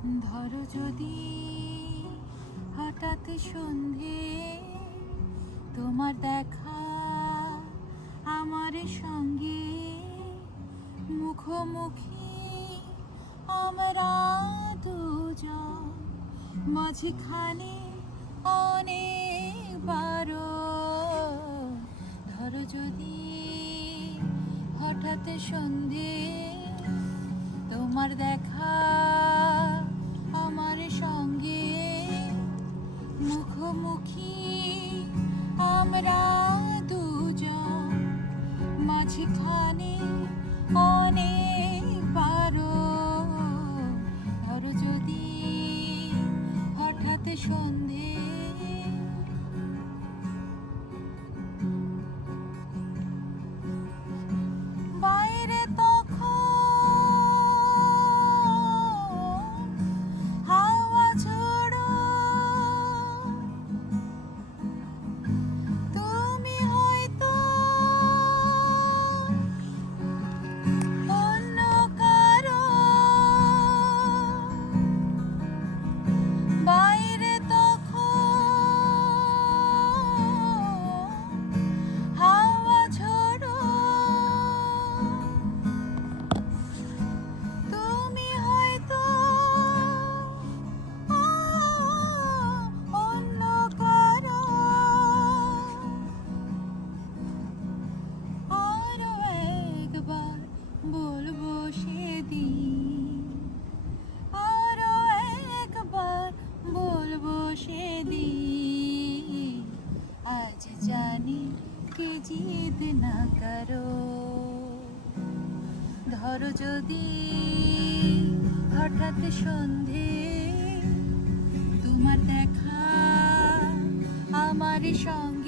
ধরো যদি হঠাৎ সন্ধে তোমার দেখা আমার সঙ্গে, মুখোমুখি আমরা দুজন, মাঝখানে অনেক বারো। ধরো যদি হঠাৎ সন্ধে তোমার দেখা আমার সঙ্গে, মুখোমুখি আমরা দুজন, মাঝখানে অনেক বারো। ধরো যদি হঠাৎ সন্ধে বাইরে তখন হাওয়া ঝোড়ো, তুমি হয়তো অন্য কারো। বাইরে তখন হাওয়া ঝোড়ো, তুমি হয়তো অন্য কারো। আরো একবার বলবো সেদিন, আরো একবার বলবো সেদিন, আজ জানি কে জিদ না করো। ধরো যদি হঠাৎ সন্ধে তোমার দেখা আমার সঙ্গে,